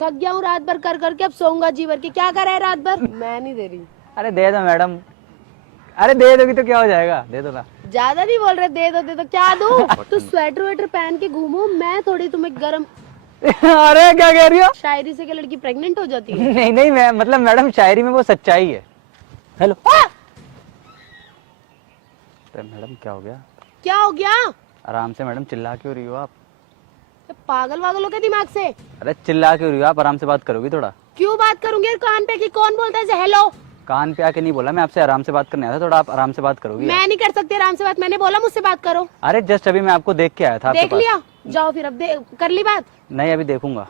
थक गया हूँ रात भर कर करके, अब सोऊंगा जी भर के। क्या कर रहा है रात भर? मैं नहीं दे रही। अरे दे दो मैडम, अरे दे दोगी तो क्या हो जाएगा, दे दो ना। ज्यादा नहीं बोल रहे, दे दो दे दो। क्या दूं? तू स्वेटर वेटर पहन के घूमो, मैं थोड़ी तुम्हें गरम। अरे क्या कह रही हो? शायरी से क्या लड़की प्रेग्नेंट हो जाती है? नहीं नहीं, मैं मतलब मैडम शायरी में वो सच्चाई है। हेलो। तो मैडम क्या हो गया? क्या हो गया? आराम से मैडम, चिल्ला क्यों रही हो आप? पागल वागल हो गए दिमाग से? अरे चिल्ला क्यों रही हो आप? आराम से बात करोगी थोड़ा? क्यों बात करूंगी यार? कान पे की कौन बोलता है? हेलो। कान पे आके नहीं बोला, मैं आपसे आराम से बात करने आया था, थोड़ा आप आराम से बात करोगी? मैं नहीं कर सकती आराम से बात, मैंने बोला मुझसे बात करो। अरे जस्ट अभी मैं आपको देख के आया था आपके देख पास। लिया? जाओ फिर, अब कर ली बात? नहीं अभी देखूंगा।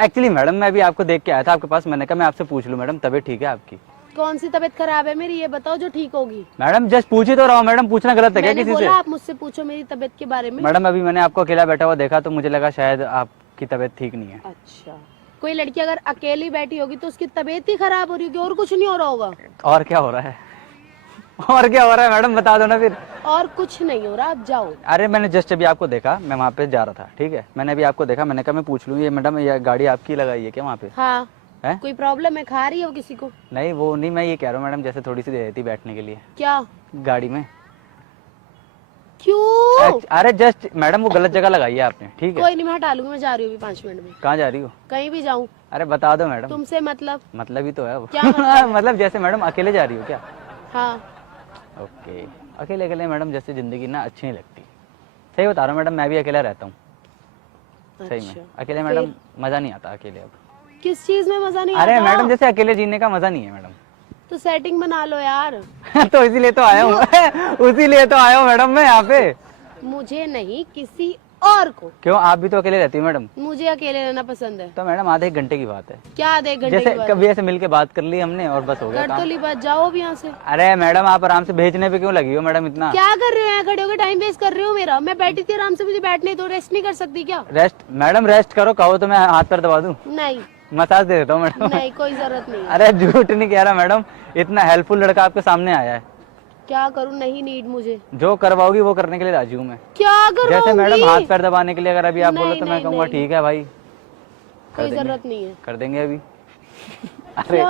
एक्चुअली मैडम मैं अभी आपको देख के आया था आपके पास, मैंने कहा मैं आपसे पूछ लूं मैडम, तबीयत ठीक है आपकी? कौन सी तबीयत खराब है मेरी, ये बताओ जो ठीक होगी। मैडम जस्ट पूछ ही तो रहा हूँ मैडम, पूछना गलत है क्या मैंने किसी से? बोला आप मुझसे पूछो मेरी तबीयत के बारे में। मैडम अभी मैंने आपको अकेला बैठा हुआ देखा तो मुझे लगा शायद आपकी तबीयत ठीक नहीं है। अच्छा, कोई लड़की अगर अकेली बैठी होगी तो उसकी तबीयत ही खराब हो रही होगी, और कुछ नहीं हो रहा होगा। और क्या हो रहा है? और क्या हो रहा है मैडम, बता दो ना फिर। और कुछ नहीं हो रहा, आप जाओ। अरे मैंने जस्ट अभी आपको देखा, मैं वहाँ पे जा रहा था, ठीक है, मैंने अभी आपको देखा, मैंने कहा मैं पूछ लूँ ये मैडम ये गाड़ी आपकी लगाई है क्या वहाँ पे? हाँ। है? कोई प्रॉब्लम है? खा रही हो किसी को? नहीं वो नहीं, मैं ये कह रहा हूँ मैडम जैसे थोड़ी सी दे देती बैठने के लिए क्या? गाड़ी में। क्यों? अरे जस्ट मैडम वो गलत जगह लगाई है आपने, ठीक है? कोई नहीं, मैं हटा लूंगी, मैं जा रही हूँ अभी 5 मिनट में। कहाँ जा रही हो? कहीं भी जाऊँ? अरे बता दो मैडम। तुमसे मतलब? मतलब ही तो है वो। क्या मतलब? मतलब जैसे मैडम अकेले जा रही हो क्या? हाँ। ओके, अकेले अकेले मैडम जैसे जिंदगी ना अच्छी नहीं लगती। सही बता रहा हूँ मैडम, मैं भी अकेला रहता हूँ। सही में अच्छा, अकेले मैडम मजा नहीं आता अकेले अब। किस चीज में मजा नहीं अरे आता? मैडम जैसे अकेले जीने का मजा नहीं है मैडम। तो सेटिंग बना लो यार। तो इसीलिए तो आया हूँ। इसीलिए तो आया हूँ मैडम मैं यहाँ पे। मुझे नहीं, किसी और को। क्यों, आप भी तो अकेले रहती हो मैडम? मुझे अकेले रहना पसंद है। तो मैडम आधे एक घंटे की बात है। क्या आधे घंटे जैसे की बात? कभी ऐसे मिलके बात कर ली हमने और बस हो गया कर तो काम। ली बात, जाओ अब यहाँ से। अरे मैडम आप आराम से भेजने पे क्यों लगी हो मैडम इतना? क्या कर रहे हो यहाँ खड़े होकर? टाइम वेस्ट कर रहे हो मेरा। मैं बैठी थी आराम से, मुझे बैठने दो, रेस्ट नहीं कर सकती क्या? रेस्ट मैडम, रेस्ट करो, कहो तो मैं हाथ पैर दबा दूं, नहीं मसाज दे देता हूँ मैडम। नहीं, कोई जरूरत नहीं है। अरे झूठ नहीं कह रहा मैडम, इतना हेल्पफुल लड़का आपके सामने आया है। क्या करूँ? नहीं नीड मुझे। जो करवाओगी वो करने के लिए राजी हूँ मैं। क्या करूँ? जैसे मैडम हाथ पैर दबाने के लिए अगर अभी आप बोलो नहीं, तो मैं नहीं, कहूँगा नहीं। ठीक है भाई, कोई जरूरत नहीं है। कर देंगे अभी। अरे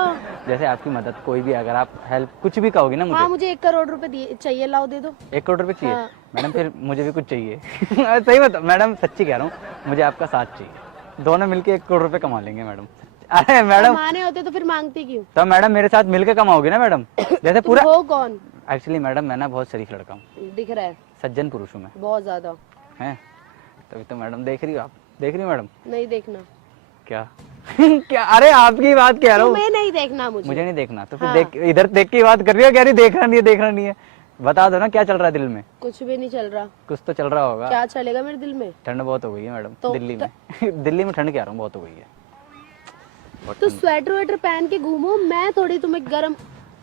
जैसे आपकी मदद कोई भी, अगर आप हेल्प कुछ भी कहोगी ना हाँ, मुझे। मुझे 1 करोड़ रुपए दिए चाहिए, लाओ दे दो। 1 करोड़ रुपए चाहिए? हाँ। मैडम फिर मुझे भी कुछ चाहिए। सही बता मैडम, सच्ची कह रहा हूँ, मुझे आपका साथ चाहिए, दोनों मिलके 1 करोड़ रुपए कमा लेंगे मैडम। अरे मैडम माने होते तो फिर मांगती क्यों? तो मैडम मेरे साथ मिलके कमाओगे ना मैडम, जैसे पूरा। हो कौन? एक्चुअली मैडम मैं ना बहुत शरीफ लड़का हूँ, दिख रहा है सज्जन पुरुष हूँ मैं। बहुत ज्यादा। हैं तभी तो मैडम देख रही हो आप, देख रही हो मैडम? नहीं देखना। क्या? क्या? अरे आपकी बात कह रहा हूँ। तुम्हें नहीं देखना मुझे। मुझे नहीं देखना तो फिर हाँ। देख, इधर देख के बात कर रही हो, कह रही देखना नहीं है, देखना नहीं है। बता दो ना क्या चल रहा है दिल में? कुछ भी नहीं चल रहा। कुछ तो चल रहा होगा। क्या चलेगा मेरे दिल में? ठंड बहुत हो गई है मैडम तो दिल्ली में। दिल्ली में ठंड कह रहा हूँ बहुत हो गई है। तो स्वेटर वेटर पहन के घूमो, मैं थोड़ी तुम्हें गरम।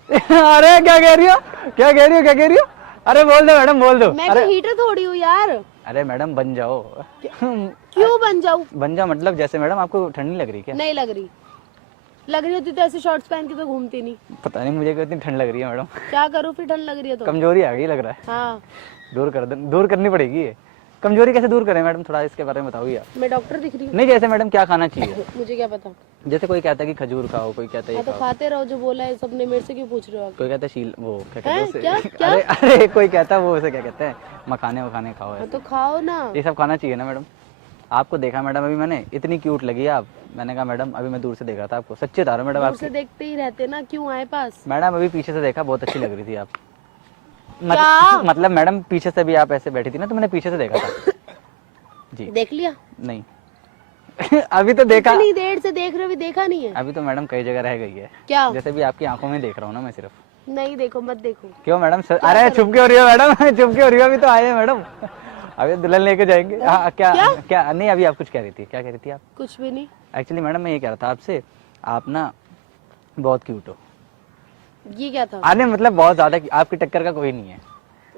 अरे क्या कह रही हो, क्या कह रही हो, क्या कह रही हो? अरे बोल दो मैडम, बोल दो। मैं अरे कोई हीटर थोड़ी हूँ यार। अरे मैडम बन जाओ। क्यों बन जाऊँ? बन जाओ मतलब जैसे मैडम आपको ठंड नहीं लग रही क्या? नहीं लग रही। लग रही होती तो ऐसे शॉर्ट्स पहन के तो घूमती नहीं। पता नहीं मुझे कितनी ठंड लग रही है मैडम। क्या करूँ फिर, ठंड लग रही है तो? कमजोरी आ गई लग रहा है। हाँ। दूर करनी पड़ेगी ये कमजोरी। कैसे दूर करें मैडम, थोड़ा इसके बारे में बताओ यार। मैं डॉक्टर दिख रही हूँ? नहीं जैसे मैडम क्या खाना चाहिए? मुझे क्या पता। जैसे कोई कहता है कि खजूर खाओ, कोई कहता है ये हाँ तो खाओ, खाते रहो, जो बोला है सबने, मेरे से क्यों पूछ रहे हो आप? कोई कहता है शील वो क्या कहते हैं हैं? उसे? क्या? क्या? अरे अरे कोई कहता है वो उसे क्या कहते हैं, मखाने वखाने खाओ हाँ ऐसे। तो खाओ ना। ये सब खाना चाहिए ना मैडम। आपको देखा मैडम अभी मैंने, इतनी क्यूट लगी आप, मैंने कहा मैडम अभी मैं दूर से देखा था आपको, सच्चे बता रहा हूँ मैडम दूर आपकी। से देखते ही रहते ना, क्यों आए पास? मैडम अभी पीछे से देखा, बहुत अच्छी लग रही थी आप। क्या? मतलब मैडम पीछे से भी आप ऐसे बैठी थी ना तो मैंने पीछे से देखा था जी। देख लिया? नहीं। अभी तो देखा, इतनी देर से देख रहे हो, भी देखा नहीं है? अभी तो मैडम कई जगह रह गई है। क्या? जैसे भी आपकी आंखों में देख रहा हूँ ना मैं सिर्फ। नहीं देखो, मत देखो। क्यों मैडम अरे चुप क्यों हो रही हो मैडम? चुप क्यों हो रही हो? अभी तो आए हैं मैडम, अभी दुल्हन लेके जाएंगे। हाँ क्या क्या नहीं, अभी आप कुछ कह रही थी, क्या कह रही थी आप? कुछ भी नहीं। एक्चुअली मैडम मैं ये कह रहा था आपसे, आप ना बहुत क्यूट हो। ये क्या था? अरे मतलब बहुत ज्यादा, आपकी टक्कर का कोई नहीं है।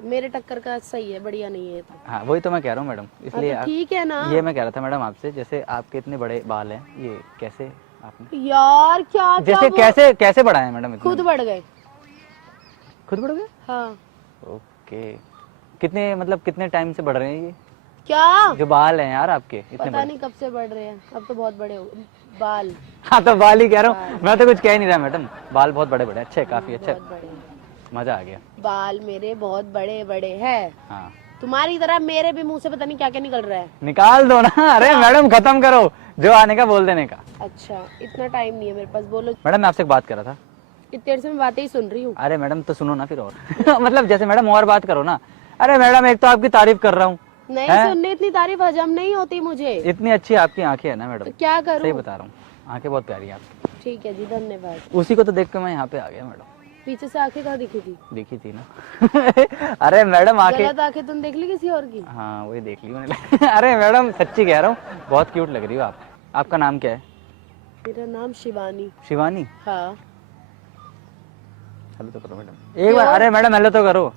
मेरे टक्कर का सही है, बढ़िया नहीं है तो। हाँ वही तो मैं कह रहा हूँ मैडम, इसलिए हाँ तो ठीक है ना। ये मैं कह रहा था मैडम आपसे, जैसे आपके इतने बड़े बाल हैं, ये कैसे आपने, यार क्या था जैसे वो? कैसे कैसे बढ़ाए मैडम इतने? खुद बढ़ गए। खुद बढ़ गए? हाँ। ओके, कितने मतलब कितने टाइम से बढ़ रहे हैं ये? क्या? जो बाल हैं यार आपके इतने पता बड़े। नहीं कब से बढ़ रहे हैं, अब तो बहुत बड़े हो बाल। हाँ तो बाल ही कह रहा हूँ, मैं तो कुछ कह नहीं रहा मैडम, बाल बहुत बड़े बड़े अच्छे, काफी अच्छे, बहुत बड़े हैं। मजा आ गया। बाल मेरे बहुत बड़े बड़े हैं, हाँ तुम्हारी तरह मेरे भी मुंह से पता नहीं क्या क्या निकल रहा है। निकाल दो ना, अरे मैडम खत्म करो, जो आने का बोल देने का। अच्छा इतना टाइम नहीं है मेरे पास, बोलो। मैडम मैं आपसे एक बात कर रहा था। इतनी देर से मैं बातें ही सुन रही हूँ। अरे मैडम तो सुनो ना फिर और मतलब जैसे मैडम और बात करो ना। अरे मैडम एक तो आपकी तारीफ कर रहा हूँ, नहीं हैं? सुनने इतनी तारीफ हजम नहीं होती मुझे। इतनी अच्छी आपकी आंखें है ना मैडम, तो क्या सही करूँ? बता रहा हूँ, आंखें बहुत प्यारी हैं आपकी। ठीक है जी, धन्यवाद। उसी को तो देख के मैं यहाँ पे आ गया मैडम। पीछे से आंखें कहाँ दिखी थी? देखी थी ना अरे मैडम आंखें, गलत आंखें तुम देख ली किसी और की? हाँ वही देख ली मैंने अरे मैडम सच्ची कह रहा हूँ, बहुत क्यूट लग रही हो आप। आपका नाम क्या है? मेरा नाम शिवानी। शिवानी। हाँ हेलो तो करो मैडम एक बार, अरे मैडम हेलो तो करो।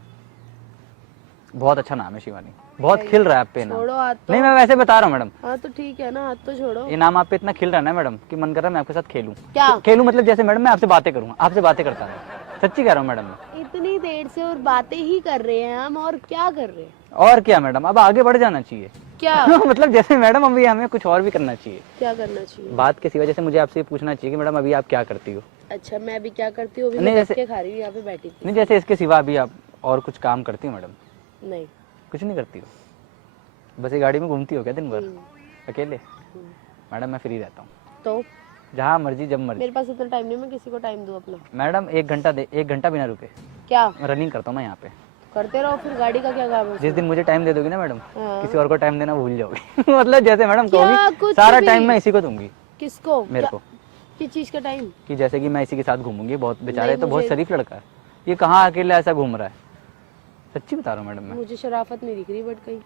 बहुत अच्छा नाम है शिवानी, बहुत खिल रहा है आप पे नाम। छोड़ो हाथ तो। नहीं मैं वैसे बता रहा हूँ मैडम, हाँ तो ठीक है ना, हाथ तो छोड़ो। ये नाम आप पे इतना खिल रहा है ना मैडम कि मन कर रहा है मैं आपके साथ खेलूं। क्या? खेलूं मतलब जैसे मैडम मैं आपसे बातें करूंगा, आपसे बातें करता हूँ, सच्ची कह रहा हूँ मैडम मैं। इतनी देर से और बातें ही कर रहे हैं हम, और क्या कर रहे हैं? और क्या मैडम, अब आगे बढ़ जाना चाहिए क्या? मतलब जैसे मैडम अभी हमें कुछ और भी करना चाहिए। क्या करना चाहिए? बात के सिवा जैसे मुझे आपसे ये पूछना चाहिए कि मैडम अभी आप क्या करती हो। अच्छा मैं अभी क्या करती हूँ? अभी नहीं, मैं जैसे- के खा रही हूँ, यहाँ पे बैठी थी। नहीं जैसे इसके सिवा अभी आप और कुछ काम करती हो मैडम? नहीं। कुछ नहीं करती हो, बस ये गाड़ी में घूमती हो क्या दिन भर अकेले? मैडम मैं फ्री रहता हूँ, तो जहाँ मर्जी जब मर्जी। मेरे पास इतना टाइम नहीं, मैं किसी को टाइम दूँ अपना? मैडम 1 घंटा बिना रुके क्या रनिंग करता हूँ मैं यहाँ पे। करते रहो, फिर गाड़ी का क्या काम है? जिस दिन मुझे टाइम दे दोगी ना मैडम, हाँ। किसी और को टाइम देना भूल जाओगी मतलब जैसे मैडम क्या कहोगी कुछ सारा भी? टाइम मैं इसी को दूंगी, किसको? मेरे क्या- को, किस चीज का टाइम? कि जैसे कि मैं इसी के साथ घूमूंगी, बहुत बेचारा नहीं, है तो बहुत मुझे- शरीफ लड़का है, ये कहाँ अकेले ऐसा घूम रहा है, सच्ची बता रहा हूँ मैडम मैं। मुझे शराफत नहीं दिख रही, बट कहीं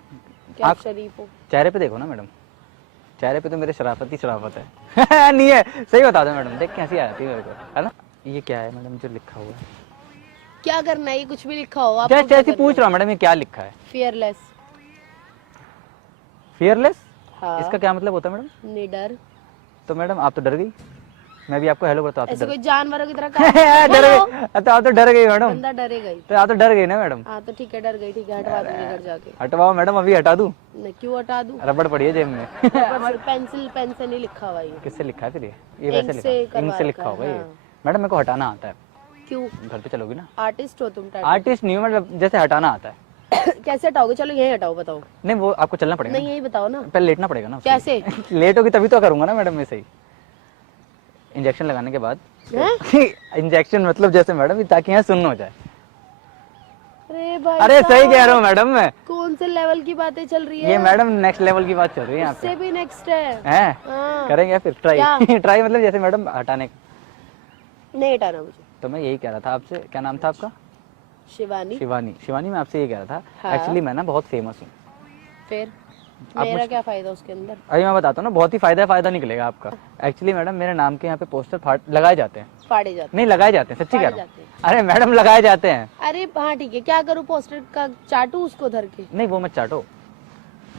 क्या आप शरीफ हो? चेहरे पे देखो ना मैडम, चेहरे पे तो मेरे शराफत ही शराफत है नहीं है, सही बता दो मैडम, देख कैसी आ जाती है मेरे को, है ना। ये क्या है मैडम जो लिखा हुआ है? क्या करना है? ये कुछ भी लिखा हो आप? जैसे ऐसे पूछ रहा हूँ मैडम, ये क्या लिखा है? फियरलेस। फियरलेस, हाँ। इसका क्या मतलब होता है मैडम? निडर। तो मैडम आप तो डर गई, मैं भी आपको हेलो करता हूँ, आप तो ऐसे डर कोई जानवरों की तरह डर बोलो। गई, तो आप तो डर गई मैडम, बंदा डरेगा ही। तो आप तो डर गई ना मैडम। हाँ तो ठीक है, डर गई, ठीक है, हटवा दूंगी घर जाके। हटवाओ मैडम, अभी हटा दूं? नहीं, क्यों हटा दूं? रबड़ पड़ी है जेब में पेंसिल पेन से नहीं लिखा हुआ ये। किससे लिखा है फिर ये वैसे इंक लिखा से है, करवा इंक से लिखा रखा होगा है, ये। हाँ। मैडम मेरे को हटाना आता है, क्यों? घर पे चलोगी ना? आर्टिस्ट हो तुम? आर्टिस्ट नहीं हूँ मतलब, जैसे हटाना आता है। कैसे हटाओगे? चलो यही हटाओ, बताओ। नहीं वो आपको चलना पड़ेगा नहीं यही बताओ ना। ना, पहले लेटना पड़ेगा ना। कैसे? लेट होगी तभी तो करूंगा ना मैडम मैं, सही। इंजेक्शन लगाने के बाद इंजेक्शन मतलब जैसे मैडम ताकि यहाँ सुन्न हो जाए। अरे भाई अरे सही साहब, कह रहा हूँ मैडम मैं, कौन से लेवल की बातें चल रही है? ये मैडम नेक्स्ट लेवल की बात चल रही है यहाँ इससे पे, भी नेक्स्ट है। हैं? हाँ। करेंगे फिर ट्राई ट्राई मतलब जैसे मैडम हटाने का। नहीं हटाना मुझे। तो मैं यही कह रहा था आपसे, क्या नाम था आपका? शिवानी। शिवानी। शिवानी मैं आपसे ये कह रहा था, हाँ। एक्चुअली मैं ना बहुत फेमस हूँ। फिर मेरा क्या फायदा उसके अंदर? अभी मैं बताता हूँ ना, बहुत ही फायदा निकलेगा आपका। एक्चुअली मैडम मेरे नाम के यहाँ पे पोस्टर लगाए जाते हैं, फाड़े जाते नहीं लगाए जाते हैं, सच्ची कह फाड़े रहा हूँ। जाते हैं। अरे मैडम लगाए जाते हैं। अरे हाँ ठीक है, क्या करूँ? पोस्टर का चाटू उसको धर के? नहीं वो मत चाटो,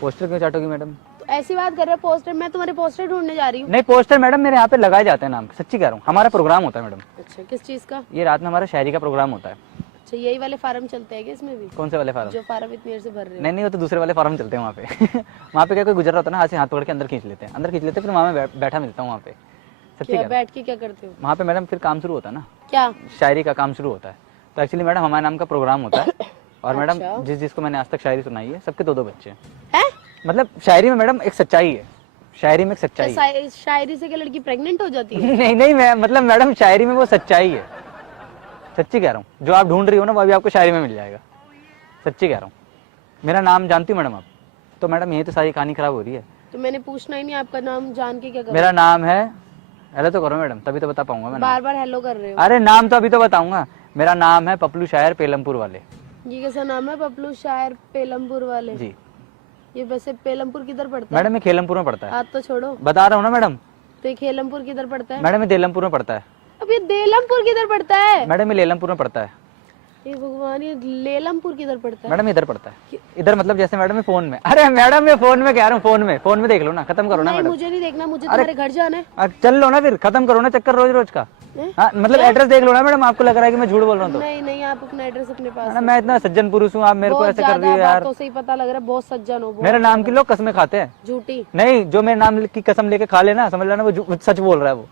पोस्टर क्यों चाटोगी मैडम? तो ऐसी बात कर रहे हो? पोस्टर, मैं तुम्हारे पोस्टर ढूंढने जा रही हूँ। नहीं पोस्टर मैडम मेरे यहाँ पे लगाए जाते हैं नाम के, सच्ची कह रहा हूँ। हमारा प्रोग्राम होता है मैडम, अच्छा किस चीज का? ये रात में हमारा शायरी का प्रोग्राम होता है। अच्छा यही वाले फार्म चलते हैं क्या इसमें भी? कौन से वाले फार्म? जो फार्म इतनी देर से भर रहे हो? नहीं वो तो दूसरे वाले फार्म चलते हैं वहाँ पे वहाँ पे क्या कोई गुजर रहा होता है ना, हाथ से हाथ पकड़ के अंदर खींच लेते हैं, फिर वहाँ में बैठा मिलता हूँ वहाँ पे, सच्ची क्या कह बैठ के क्या करते हो? वहाँ पे मैडम फिर काम शुरू होता है ना, क्या? शायरी का काम शुरू होता है। तो एक्चुअली मैडम हमारे नाम का प्रोग्राम होता है, और मैडम अच्छा। जिसको मैंने आज तक शायरी सुनाई है सबके 2-2 बच्चे हैं। हैं? मतलब शायरी में मैडम एक सच्चाई है, शायरी में एक सच्चाई है। शायरी से क्या लड़की प्रेग्नेंट हो जाती है? नहीं मैं मतलब मैडम शायरी में वो सच्चाई है, सच्ची कह रहा हूँ। जो आप ढूंढ रही हो ना वो अभी आपको शायरी में मिल जाएगा, सच्ची कह रहा हूँ। मेरा नाम जानती हो मैडम आप? तो मैडम यही तो सारी कहानी खराब हो रही है। तो मैंने पूछना ही नहीं, आपका नाम जान के क्या करूं? मेरा नाम है, हेलो तो करो मैडम तभी तो बता पाऊंगा मैं नाम। बार बार हेलो कर रहे हो। अरे नाम तो अभी तो बताऊंगा। मेरा नाम है पपलू शायर पेलमपुर वाले। ये कैसा नाम है? पपलू शायर पेलमपुर वाले? जी ये वैसे पेलमपुर किधर पड़ता है? मैडम ये खेलमपुर में पड़ता है। हाथ तो छोड़ो। बता रहा हूँ ना मैडम। तो ये खेलमपुर किधर पड़ता है? मैडम ये देलमपुर में पड़ता है। अब ये देलमपुर किधर पड़ता है? मैडम ये लेलमपुर में पड़ता है। ये भगवान, ये लेलमपुर किधर पड़ता है? मैडम इधर पड़ता है, इधर मतलब जैसे मैडम ये फोन में। अरे मैडम ये फोन में कह रहा हूँ, फोन में देख लो ना, खत्म करो ना नहीं मैडम। मुझे नहीं देखना, मुझे तुम्हारे घर जाना है। चल लो ना फिर, खत्म करो ना चक्कर रोज रोज का। हैं? हाँ मतलब एड्रेस देख लो ना मैडम, आपको लग रहा है कि मैं झूठ बोल रहा हूँ तो। नहीं नहीं आप अपना एड्रेस अपने पास? मैडम मैं इतना सज्जन पुरुष हूँ, आप मेरे को बहुत ऐसे कर रही ज्यादा हो यार। बातों से ही पता लग रहा है बहुत सज्जन हो। बहुत मेरे नाम की लोग कसमें खाते हैं। झूठी। नहीं, जो मेरे नाम की कसम लेके खा लेना, समझ लेना वो सच बोल रहा है। वो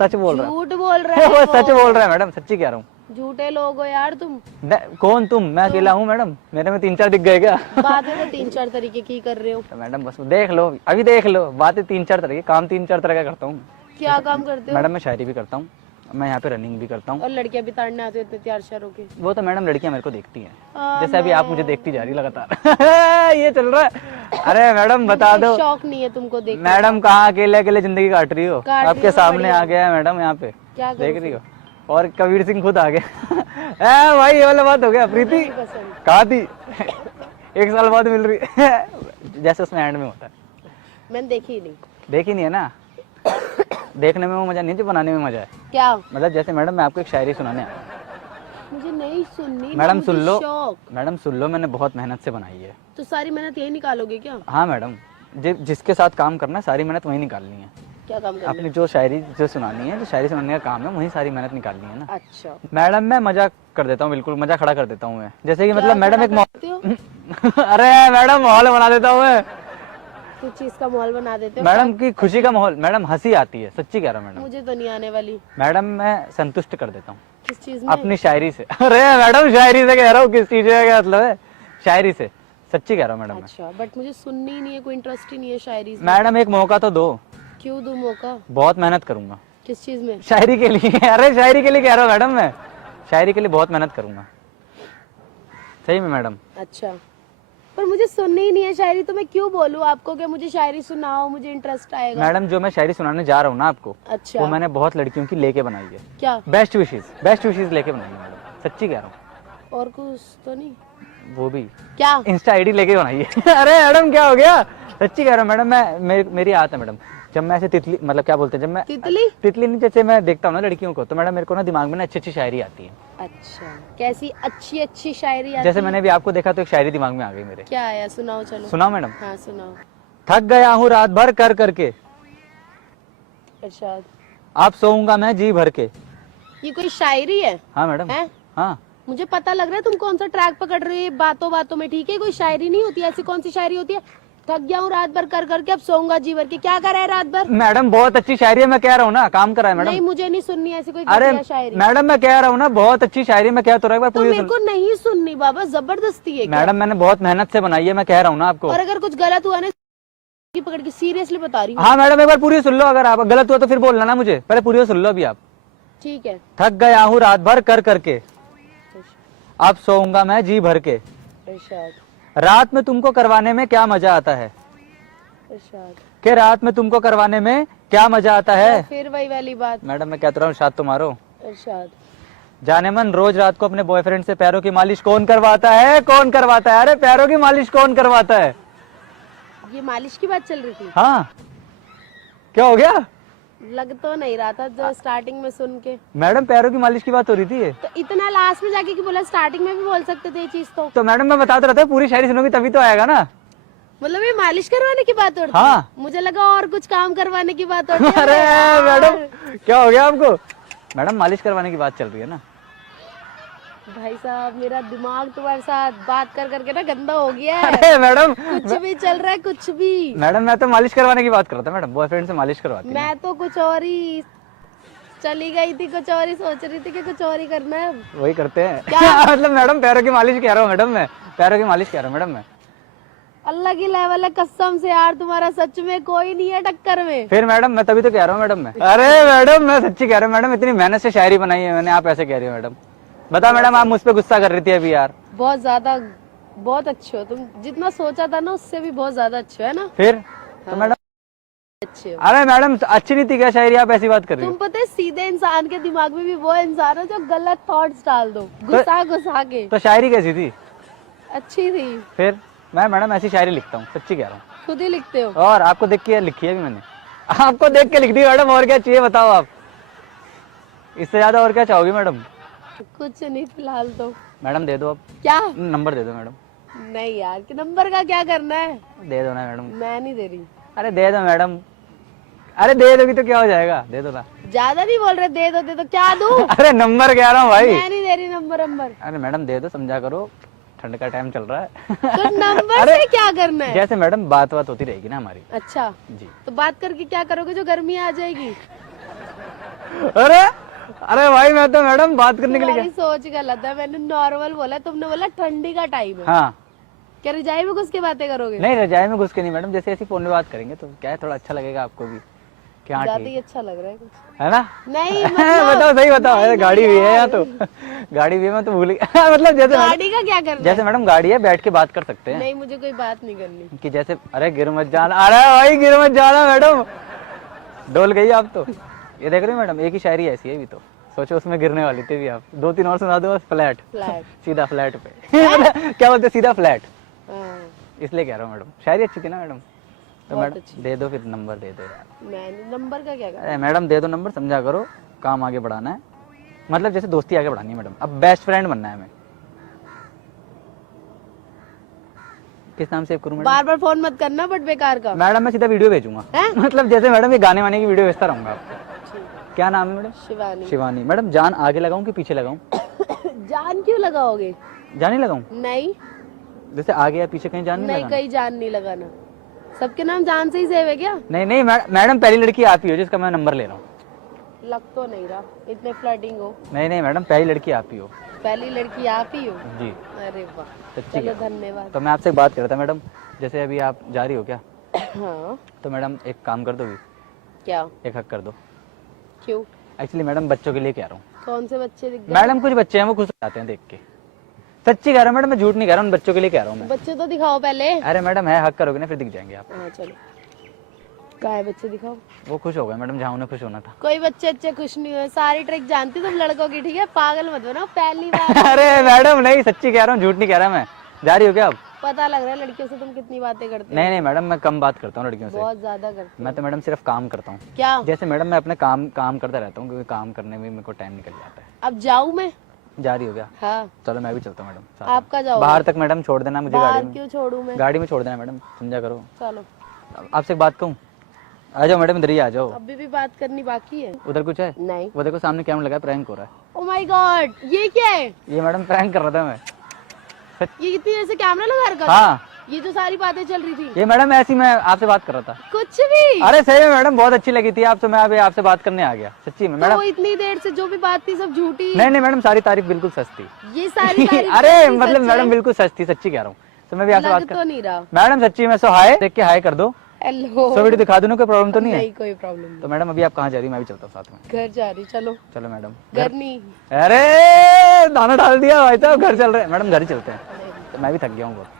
सच बोल रहा है। झूठ बोल रहे हो। वो सच बोल रहा है मैडम, सच्ची कह रहा हूँ। झूठे लोग हो यार तुम। कौन तुम? मैं अकेला हूँ मैडम, मेरे में 3-4 दिख गए क्या? बातें तो 3-4 तरीके की कर रहे हो। तो मैडम बस देख लो, अभी देख लो, बातें 3-4 तरह की, काम 3-4 तरह का करता हूँ। क्या काम करते हो? मैडम मैं शायरी भी करता हूँ, मैं यहाँ पे रनिंग भी करता हूँ। और लड़कियां भी ताड़ने आती होती तैयार श्यार होके। वो तो मैडम लड़कियां मेरे को देखती हैं, हाँ, जैसे अभी आप मुझे देखती जा रही लगातार। ये चल रहा है। अरे मैडम बता दो, शौक नहीं है तुमको देख। मैडम कहाँ अकेले अकेले जिंदगी काट रही हो? काट रही आपके हूँ, सामने बढ़िया। आ गया है मैडम, यहाँ पे क्या करूं देख रही हो, और कबीर सिंह खुद आ गया। ए भाई, ये वाला बात हो गया। प्रीति पसंद। कहाँ थी? 1 साल बाद मिल रही है। जैसे उसमें एंड में होता है। मैंने देखी ही नहीं। देखी नहीं है ना? देखने में वो मजा नहीं है जो बनाने में मजा है। क्या? मतलब जैसे मैडम मैं आपको एक शायरी सुनाने आया। मुझे नहीं सुननी। मैडम मुझे सुन लो, शौक। मैडम सुन लो, मैंने बहुत मेहनत से बनाई है। तो सारी मेहनत यही निकालोगे क्या? हाँ मैडम, जिसके साथ काम करना है सारी मेहनत वही निकालनी है। क्या काम करना अपनी है? जो शायरी जो सुनानी है, जो शायरी सुनाने का काम है, वही सारी मेहनत निकालनी है ना। अच्छा। मैडम मैं मजाक कर देता हूँ, बिल्कुल मजा खड़ा कर देता हूँ मैं। जैसे कि क्या मतलब मैडम खड़ा एक करते हो? अरे मैडम माहौल बना देता हूँ मैं। कुछ चीज का माहौल बना देते हो? मैडम की खुशी का माहौल, मैडम हंसी आती है, सच्ची कह रहा हूँ मैडम। मुझे तो नहीं आने वाली। मैडम मैं संतुष्ट कर देता हूँ किस चीज में? अपनी शायरी से। अरे मैडम शायरी से कह रहा हूँ, किस चीज का क्या मतलब है? शायरी से, सच्ची कह रहा हूँ मैडम मैं। अच्छा, बट मुझे सुननी ही नहीं है, कोई इंटरेस्ट ही नहीं है शायरी से। मैडम एक मौका तो दो। क्यों दूं मौका? बहुत मेहनत करूंगा किस चीज में? शायरी के लिए। अरे शायरी के लिए कह रहा हूँ मैडम, मैं शायरी के लिए बहुत मेहनत करूंगा, सही में मैडम। अच्छा, पर मुझे सुननी ही नहीं है शायरी, तो मैं क्यों बोलूं आपको कि मुझे शायरी सुनाओ, मुझे इंटरेस्ट आएगा? मैडम जो मैं शायरी सुनाने जा रहा हूँ ना आपको, अच्छा। वो मैंने बहुत लड़कियों की लेके बनाई है। क्या? बेस्ट विशेष लेके बनाई है मैडम, सच्ची कह रहा हूँ। और कुछ तो नहीं? वो भी क्या? इंस्टा आईडी लेके बनाई है। अरे मैडम क्या हो गया, सच्ची कह रहा हूँ मैडम। मेरी आदत है मैडम, जब मैं ऐसे तितली, मतलब क्या बोलते हैं, जब मैं तितली नहीं, जैसे मैं देखता हूँ ना लड़कियों को, तो मैडम मेरे को ना दिमाग में ना अच्छी शायरी आती है। अच्छा, कैसी अच्छी शायरी आती जैसे है? मैंने भी आपको देखा तो एक शायरी दिमाग में आ गई मेरे। क्या आया? सुनाओ चलो। सुनाओ मैडम। हाँ सुनाओ। थक गया हूँ रात भर कर करके, इरशाद। आप सोऊंगा मैं जी भर के। ये कोई शायरी है? हाँ मैडम। है? हाँ मुझे पता लग रहा है तुम कौन सा ट्रैक पकड़ रहे हो बातों बातों में, ठीक है? कोई शायरी नहीं होती, ऐसी कौन सी शायरी होती है? थक गया हूँ रात भर कर करके, अब सोऊंगा जी भर के। क्या कर रहा है रात भर? मैडम बहुत अच्छी शायरी है, मैं कह रहा हूँ ना, काम करा है मैडम। नहीं, मुझे नहीं सुननी ऐसी कोई अरे घटिया शायरी। मैडम मैं कह रहा हूँ ना, बहुत अच्छी शायरी, मैं कह तो रहा हूँ, एक बार तो पूरी मेरे को नहीं सुननी बाबा, जबरदस्ती है क्या? मैडम मैंने बहुत मेहनत से बनाई है, मैं कह रहा हूँ ना आपको। और अगर कुछ गलत हुआ ना, पकड़ के सीरियसली बता रही हूँ। हाँ मैडम एक बार पूरी सुन लो, अगर आप गलत हुआ तो फिर बोलना ना मुझे, पहले पूरी सुन लो अभी आप। ठीक है। थक गया हूँ रात भर कर करके, अब सोऊंगा मैं जी भर के। इरशाद। रात में तुमको करवाने में क्या मजा आता है, इरशाद। कि रात में तुमको करवाने में क्या मजा आता है। फिर वही वाली बात। मैडम मैं कहता रहा हूँ, शाद तो मारो। इरशाद। जाने मन रोज रात को अपने बॉयफ्रेंड से पैरों की मालिश कौन करवाता है, कौन करवाता है? अरे पैरों की मालिश कौन करवाता है? ये मालिश की बात चल रही थी? हाँ क्या हो गया? लग तो नहीं रहा था जो स्टार्टिंग में सुन के। मैडम पैरों की मालिश की बात हो रही थी। तो इतना लास्ट में जाके क्यों बोला? स्टार्टिंग में भी बोल सकते थे ये चीज तो मैडम मैं बताता रहता हूँ, पूरी शायरी सुनोगी तभी तो आएगा ना। मतलब ये मालिश करवाने की बात हो रही थी? हाँ। मुझे लगा और कुछ काम करवाने की बात हो रही है। अरे मैडम क्या हो गया आपको? मैडम मालिश करवाने की बात चल रही है ना। भाई साहब मेरा दिमाग तुम्हारे साथ बात कर करके ना गंदा हो गया है। अरे मैडम कुछ भी चल रहा है, कुछ भी। मैडम मैं तो मालिश करवाने की बात कर रहा था मैडम, बॉयफ्रेंड से मालिश करवाती है। मैं तो कुछ और ही चली गई थी, कुछ और ही सोच रही थी कि कुछ और ही करना है। वही करते हैं। मतलब मैडम पैरों की मालिश कह रहा हूँ मैडम, मैं पैरों की मालिश कह रहा हूँ मैडम मैं। अल्लाह की लेवल है कसम से यार, तुम्हारा सच में कोई नहीं है टक्कर में। फिर मैडम मैं तभी तो कह रहा हूँ मैडम मैं। अरे मैडम मैं सच्ची कह रहा हूँ मैडम, इतनी मेहनत से शायरी बनाई है मैंने, आप ऐसे कह रही हो मैडम? बताओ मैडम, आप मुझ पे गुस्सा कर रही थी अभी यार। बहुत ज्यादा, बहुत अच्छे हो तुम, जितना सोचा था ना उससे भी बहुत ज्यादा अच्छे हो, है ना? फिर तो मैडम अच्छे हो। अरे मैडम अच्छी नहीं थी क्या शायरी, आप ऐसी बात कर रही तुम हो? पता है सीधे इंसान के दिमाग में भी वो इंसान है जो गलत थॉट्स डाल दो, गुस्सा के। तो शायरी कैसी थी? अच्छी थी। फिर मैं मैडम ऐसी शायरी लिखता हूँ, सच्ची कह रहा हूँ। खुद ही लिखते हो? और आपको देख के लिखी है भी मैंने, आपको देख के लिख दी मैडम, और क्या चाहिए बताओ आप? इससे ज्यादा और क्या चाहोगी मैडम? कुछ नहीं फिलहाल तो। मैडम दे दो अब, क्या? नंबर दे दो मैडम। नहीं यार, कि नंबर का क्या करना है? दे दो ना मैडम। मैं नहीं दे रही। अरे दे दो मैडम, अरे दे दोगी तो क्या हो जाएगा, दे दो ना। ज्यादा नहीं बोल रहे, दे दो क्या दूं? अरे नंबर कह रहा हूँ भाई। मैं नहीं दे रही नंबर। अरे मैडम दे दो, समझा करो, ठंड का टाइम चल रहा है। तो नंबर अरे, से क्या करना है? जैसे मैडम बात होती रहेगी ना हमारी। अच्छा, जी। तो बात करके क्या करोगे जो गर्मी आ जाएगी? अरे अरे भाई मैं तो मैडम बात करने के लिए तुम्हारी सोच गलत है, मैंने नॉर्मल बोला, तुमने बोला ठंडी का टाइम है। हाँ क्या रजाई में घुस के बातें करोगे? नहीं, रजाई में घुस के नहीं मैडम, जैसे ऐसी फोन में बात करेंगे तो क्या है, थोड़ा अच्छा लगेगा आपको भी। क्या ज्यादा ठीक ही अच्छा लग रहा है कुछ। है ना? नहीं बताओ, सही बताओ। अरे नहीं, गाड़ी भी है यार। यहाँ तो, गाड़ी भी है, मैं तो भूल गया। मतलब जैसे गाड़ी का क्या करना जैसे मैडम गाड़ी है, बैठ के बात कर सकते है? हैं नहीं, मुझे कोई बात नहीं करनी। कि जैसे, अरे गिर मत जाना, अरे भाई गिर मत जाना मैडम, डोल गई आप तो। ये देख रहे हो मैडम, एक ही शायरी ऐसी है अभी तो, सोचो उसमें गिरने वाली थी भी आप। 2-3 और सुना दो बस, फ्लैट सीधा फ्लैट पे। क्या बोलते, सीधा फ्लैट। हाँ, इसलिए कह रहा हूँ मैडम, शायरी अच्छी थी ना मैडम। तो बहुत मैडम अच्छी। दे दो फिर, नंबर दे दो यार। मैंने नंबर का क्या करना? अरे मैडम दे दो नंबर, समझा करो, काम आगे बढ़ाना है, मतलब जैसे दोस्ती आगे बढ़ानी है मैडम, अब बेस्ट फ्रेंड बनना है हमें। किस नाम सेव करूं मैडम? बार बार फोन मत करना, बट बेकार का। मैडम मैं सीधा वीडियो भेजूंगा। हैं? मतलब जैसे मैडम ये गाने वाने की वीडियो भेजता रहूंगा आपको। क्या नाम है मैडम? शिवानी। शिवानी। मैडम जान आगे लगाऊं कि पीछे लगाऊं? जान क्यों लगाओगे? जान ही लगाऊं? नहीं जैसे आगे या पीछे कहीं जान नहीं नहीं, लगाना? कहीं जान नहीं लगाना। सबके नाम जान से ही सेव है क्या? नहीं नहीं मैडम पहली लड़की आप ही हो जिसका मैं नंबर ले रहा हूँ। लग तो नहीं रहा, इतने फ्लर्टिंग हो। नहीं नहीं मैडम, पहली लड़की आप ही हो। पहली लड़की आप ही हो? जी। अरे वाह, सच्ची चलो क्या? धन्यवाद। तो मैं आपसे एक बात कर रहा था मैडम, जैसे अभी आप जा रही हो क्या, हाँ, तो मैडम एक काम कर दोगी, क्या? एक हक कर दो। क्यों? एक्चुअली मैडम बच्चों के लिए कह रहा हूँ। कौन से बच्चे दिख गए? मैडम कुछ बच्चे हैं वो खुश हो जाते हैं देख के, सच्ची कह रहा हूँ मैडम, मैं झूठ नहीं कह रहा हूँ, उन बच्चों के लिए कह रहा हूँ मैं। बच्चे तो दिखाओ पहले। अरे मैडम है, हक करोगे ना फिर दिख जाएंगे आप। हाँ चलो, कहाँ है बच्चे, दिखाओ। वो खुश हो गए मैडम जहाँ उन्हें खुश होना था। कोई बच्चे अच्छे खुश नहीं हुए, सारी ट्रिक जानती तुम लड़कों की, ठीक है? पागल मत बनाओ, पहली बार। अरे मैडम नहीं, सच्ची कह रहा हूँ, झूठ नहीं कह रहा मैं। जा रही हो क्या आप? पता लग रहा है लड़कियों से तुम कितनी बातें करते हो। नहीं नहीं मैडम, मैं कम बात करता हूँ लड़कियों से। बहुत ज्यादा करते मैं तो मैडम सिर्फ काम करता हूँ। क्या? जैसे मैडम मैं अपने काम करता रहता हूँ, क्योंकि काम करने में मेरे को टाइम निकल जाता है। अब जाऊँ मैं? जा रही हो क्या? हाँ। चलो मैं भी चलता हूँ मैडम साथ आप कहाँ में। जाओगे? बाहर तक मैडम छोड़ देना मुझे, बाहर गाड़ी में। क्यों छोड़ूं मैं? गाड़ी में छोड़ देना मैडम, समझा करो। चलो, आपसे एक बात कहूँ, आ जाओ मैडम, इधर ही आ जाओ। अभी भी बात करनी बाकी है? उधर कुछ है? नहीं। वो देखो सामने कैमरा लगा है, प्रैंक हो रहा है। ओ माय गॉड, ये क्या है? ये मैडम प्रैंक कर रहा था मैं। ये कितनी देर से कैमरा लगा रखा था? हाँ, ये जो सारी बातें चल रही थी, ये मैडम ऐसी मैं आपसे बात कर रहा था। कुछ भी? अरे सही में मैडम, बहुत अच्छी लगी थी आपसे, मैं अभी आपसे बात करने आ गया सच्ची में तो मैडम। इतनी देर से जो भी बात थी सब झूठी? नहीं नहीं मैडम, सारी तारीफ बिल्कुल सच थी। ये सारी तारीफ अरे सच्ची मतलब सच मैडम है? बिल्कुल सच थी, सच्ची कह रहा हूँ। तो मैं भी आपसे बात लग कर तो नहीं रहा। मैडम सच्ची में। सो हाय देख के हाय कर दो। हेलो। सो वीडियो दिखा दूं ना, कोई प्रॉब्लम तो नहीं है? नहीं, कोई प्रॉब्लम नहीं। तो मैडम अभी आप कहाँ जा रही, मैं भी चलता हूँ साथ में। घर जा रही, चलो। चलो मैडम। घर नहीं। अरे दाना डाल दिया भाई साहब, घर चल रहे हैं मैडम, घर ही चलते हैं। तो मैं भी थक गया हूँ बहुत।